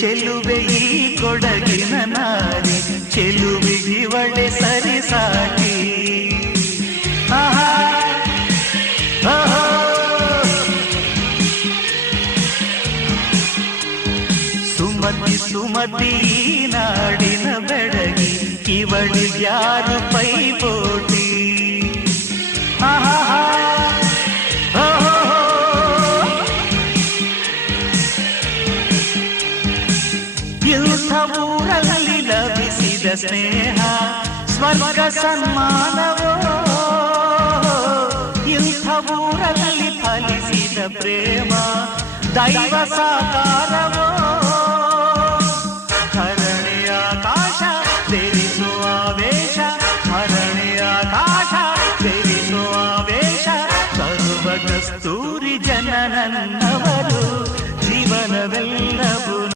ಚೆಲುವೆ ಈ ಕೊಡಗಿನ ನಾರಿ, ಚೆಲುವಿಗಿವಳೆ ಸರಿ ಸಾಟಿ. ಆಹಾ ಆಹಾ ಸುಮತಿ ಸುಮತಿ ನಾಡಿನ ಬೆಡಗಿ, ಇವಳಿಗ್ಯಾರು ಪೈಪೋಟಿ. ಆಹಾ ಇಂಥ ಊರಲ್ಲಿ ಲಭಿಸಿದ ಸ್ನೇಹ ಸ್ವರ್ಗ ಸನ್ಮಾನವೋ, ಇಂಥ ಊರಲ್ಲಿ ಫಲಿಸಿದ ಪ್ರೇಮ ದೈವ ಸಾಕಾರವೋ.